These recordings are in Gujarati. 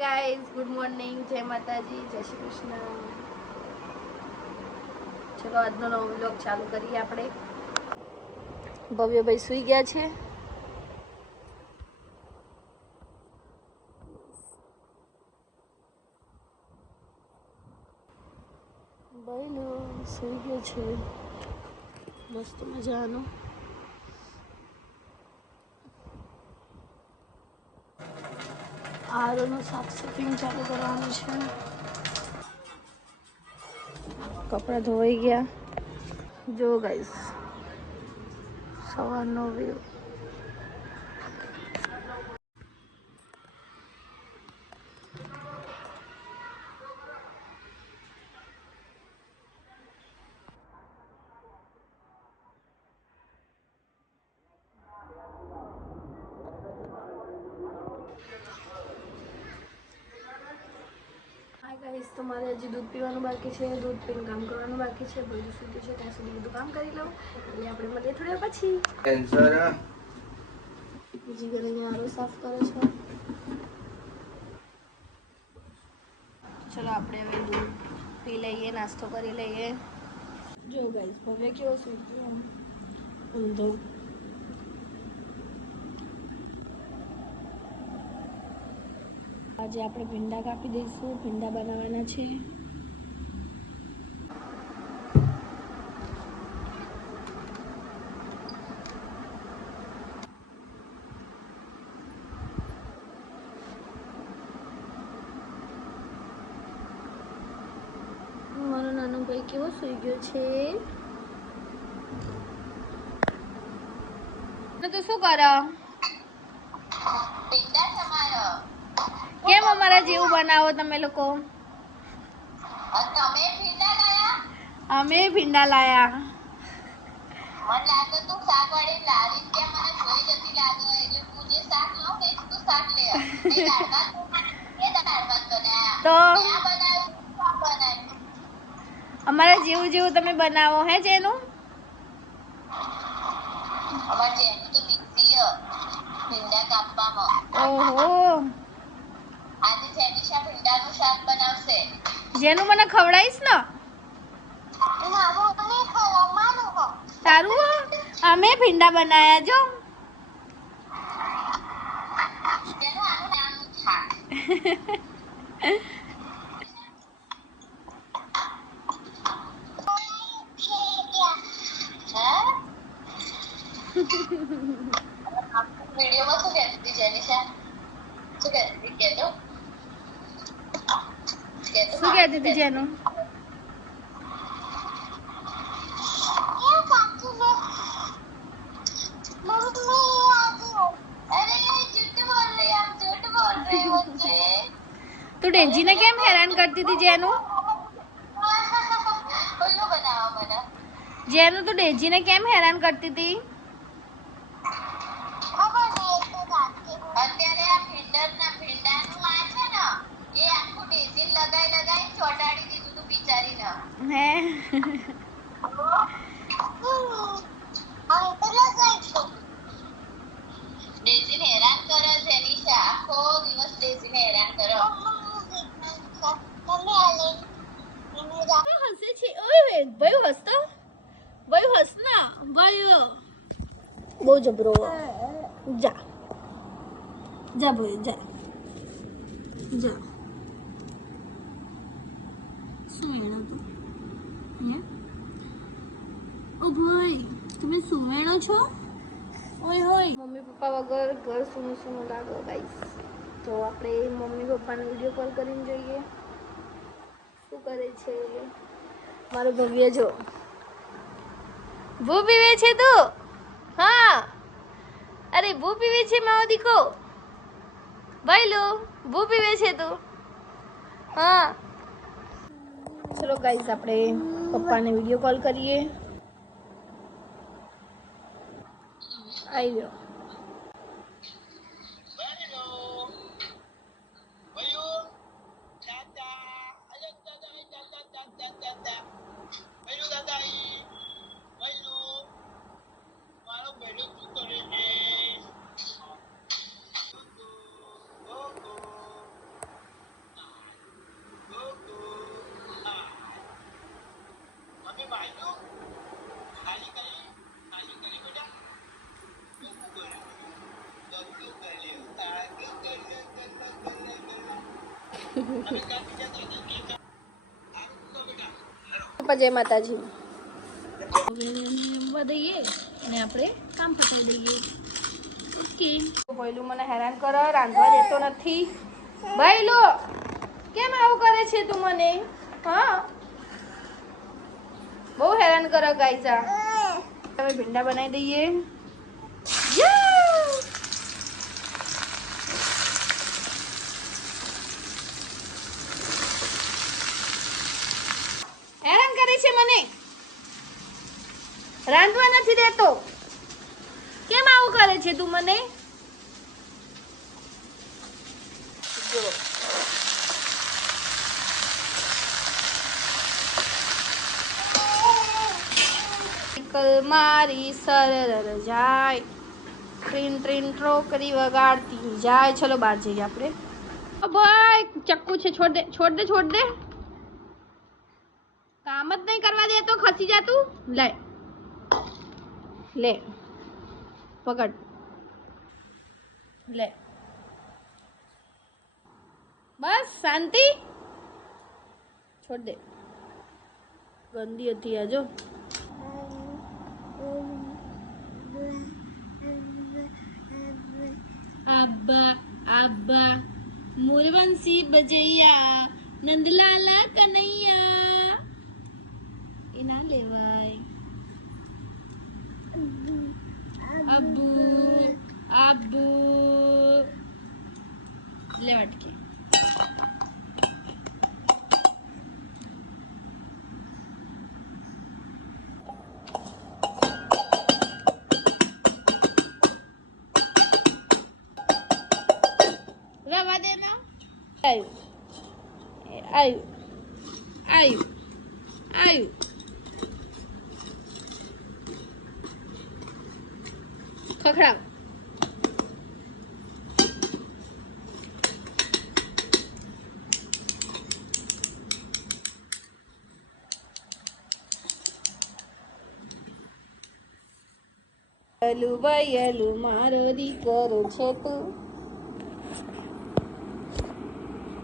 ગાઈઝ, ગુડ મોર્નિંગ, જય માતાજી, જય શ્રી કૃષ્ણ. ચલો આજનો નવો વ્લોગ ચાલુ કરીએ આપણે. ભવ્યભાઈ સૂઈ ગયા છે. ભાઈલો સૂઈ ગયો છે મસ્ત મજાનો. આરોનું સાફ સફાઈ ચાલુ કરવાનું છે. કપડાં ધોવાઈ ગયા. જો ગાઈસ સવારનો વ્યૂ. ગાઈસ, તમારે હજી દૂધ પીવાનું બાકી છે, દૂધ પીને કામ કરવાનું બાકી છે. બધું સુધી છે ત્યાં સુધી બધું કામ કરી લઉં એટલે આપણે મળીએ થોડી પછી. બીજી ઘરે આરો સાફ કરે છે. ચલો આપણે હવે દૂધ પી લઈએ, નાસ્તો કરી લઈએ. જો ગાઈસ ભવ્ય કેવો સૂઈ ગયો ઊંધો. આજે આપણે ભીંડા કાપી દઈશું. ભીંડા બનાવવાના છે. મારો નાનો ભાઈ કેવો સૂઈ ગયો છે. તો શું કરો? કેમ અમારા જેવું બનાવો તમે લોકો? અમે ભીંડા લાયા. મને લાગે તું શાક વાળી લારી કે મને જોઈ જતી લાગે એટલે તું જે શાક લાવ ને તું શાક લે. એ દાળ ભાત બનાયા તો અમારા જેવું જેવું તમે બનાવો હે જેનું. અમાર જેનું તો દીકરી ભીંડા કાપવામાં. ઓહો, આજે જેનિશા ભીંડાનું શાક બનાવશે. જેનું મને ખવડાવીશ ને? તારું અમે ભીંડા બનાયા જો. વિડીયોમાં શું કહેતી હતી જેનિશા? શું કહેતી હતી કેજો? શું કહેતી હતી જેનું? તું ડેન્જીને કેમ હેરાન કરતી હતી જેનું? જેનું તું ડેન્જીને કેમ હેરાન કરતી હતી? અત્યારે આ ભીંડાનું આ છે ને એ આખું ડેઝી લગાઈ ચોટાડી દીધું તું બિચારીને. હે ડેઝીને હેરાન કરે છે નિશા. આખો દિવસ ડેઝીને હેરાન કરો. હસે છે. ઓય ભાઈ હસતો. ભાઈ હસના ભાઈ બહુ જબરો. જા જા ભાઈ જા જા. સુમેણો તો ઓ ભાઈ તમે સુમેણો છો? ઓય હોય. મમ્મી પપ્પા વગર ઘર સૂનું સૂનું લાગે ગાઈસ. તો આપણે મમ્મી પપ્પાને વિડીયો કોલ કરીને જોઈએ શું કરે છે. મારો ભવ્ય જો ભૂ પીવે છે તું. હા અરે ભૂ પીવે છે મારો દીકો. ભાઈ લો ભૂ પીવે છે તું. હા ચલો ગાઈસ આપણે પપ્પાને વિડીયો કોલ કરીએ. આવી ગયો. જય માતાજી. રમવા દઈએ અને આપણે કામ પતાવી દઈએ. ઓકે. ભૈલું મને હેરાન કરો, રાંધવા દેતો નથી. ભૈલું કેમ આવું કરે છે તું મને? હા, બહુ હેરાન કરો ગાઈસ. હવે ભીંડા બનાવી દઈએ. હેરાન કરે છે મને, રાંધવા નથી દેતો. કેમ આવું કરે છે તું મને? મારી સરર જાય, ટ્રીન ટ્રીન ટ્રોકરી વગાડતી જાય. ચલો બહાર જઈએ આપણે. ભાઈ ચક્કુ છે, છોડ દે છોડ દે છોડ દે. કામ જ નહીં કરવા દે તો ખસી જા તું. લે લે પકડ લે. બસ શાંતિ, છોડ દે. ગંદી હતી આ જો. આબા આબા મોરવંશી બજૈયા, નંદલાલા કનૈયા. એ ના લેવાય. આબુ આબુ લે વટકે. રવા દે ના. આયુ આયુ આયુ આયુ. ખખડાવ. વયલું વયલું મારો દીકરો છે તું.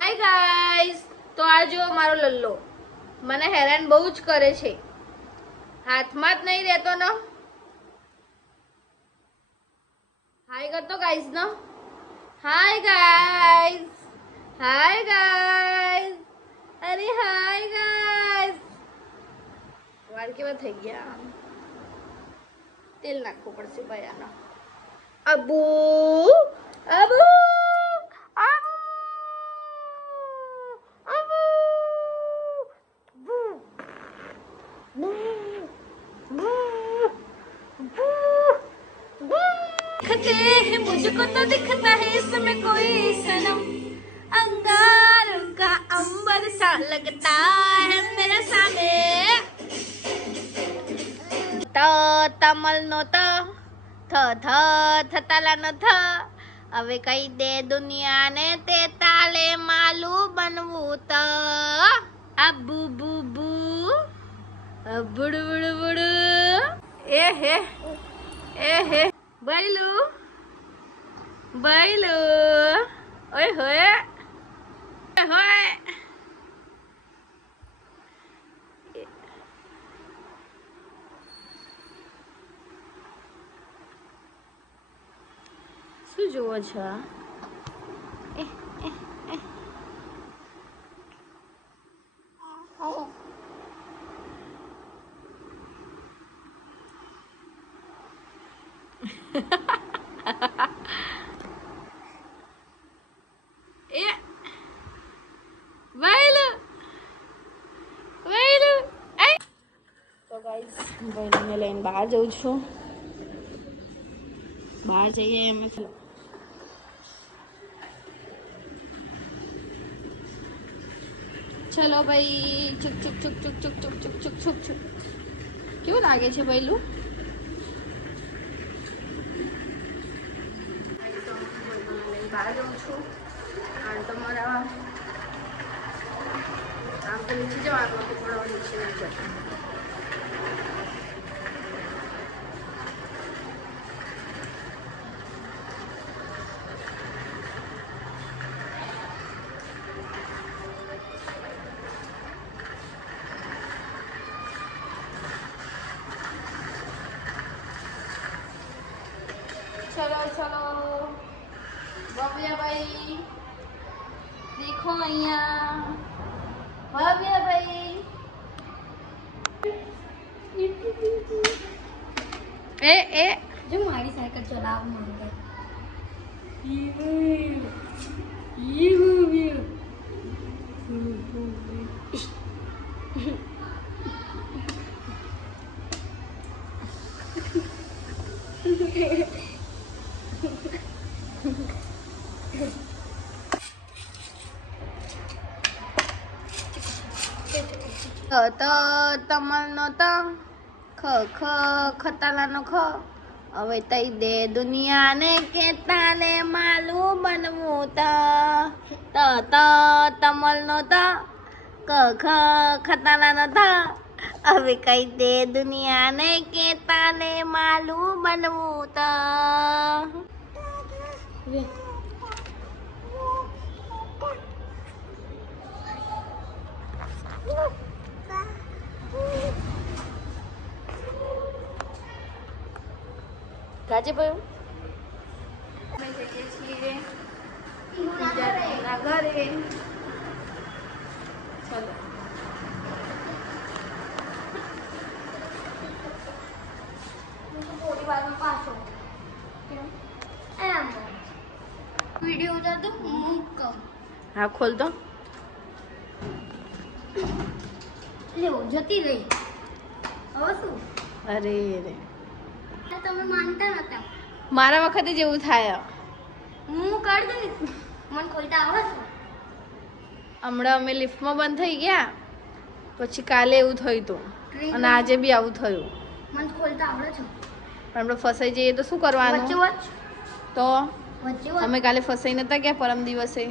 હાય ગાઈસ, તો આ જો મારો લલ્લો મને હેરાન બહુ જ કરે છે. હાથમાં જ નહીં રહેતો ને. હાય કરતો ગાઈસ ને. હાય ગાઈસ, હાય ગાઈસ, અરે હાય ગાઈસ. વાળ કેવા થઈ ગયા? તેલ નાખવું પડશે ભાઈ આનો. અબુ અબુ અબુ અબુ दिखते हैं मुझको तो दिखता है इसमें कोई सनम, अंगारों का अंबर सा लगता है मेरे सामने. त तमल नो त थ थ थताला नो थ. હવે કહી દે દુનિયાને તે તાલે માલું બનવું તો. અબુ બુ બુ બુડુ બુડુ બુડુ. એ હે બૈલું બૈલું. ઓય હોય હોય. શું જોવો છો? ભાઈને લઈને બહાર જઉં છું. બહાર જઈએ એમ. ચલો ભાઈ. ચુક ચુક ચુક ચુક ચુક ચુક ચુક ચુક ચુક ચુક. કેવું લાગે છે ભાઈલું? બહાર જાઉં છું અને તમારા આમ તો નીચે જવાનું થોડા નીચે નહીં જતા. ભાઈ દેખો અહીંયા ભવ્ય ભાઈ એ જો મારી સાયકલ ચલાવ માંગે તો તમલનો ત ખ ખતાલાનો ખ હવે તઈ દે દુનિયાને કે તાલે માલું બનવું ત તમલનો ત ખ ખતાલાનો થ હવે કઈ દે દુનિયાને કે તાલે માલું બનવું ત ગાજે ભાઈ અમે જઈએ છીએ બીજા ઘરે ચલો થોડી વારમાં પાછો એમ વિડીયો ઉતારતો હું કહું હા ખોલ તો લેવો જતી રહી હવે શું અરે રે તમે માનતા નતા મારા વખતે જેવું થાય હું કરી દઈશ મને ખોલતા આવે છે હમણાં અમે લિફ્ટમાં બંધ થઈ ગયા પછી કાલે એવું થયું હતું અને આજે બી આવું થયું મને ખોલતા આવડે છે પણ આપણે ફસાઈ જઈએ તો શું કરવાનું તો અમે કાલે ફસાઈ નતા ગયા પરમ દિવસે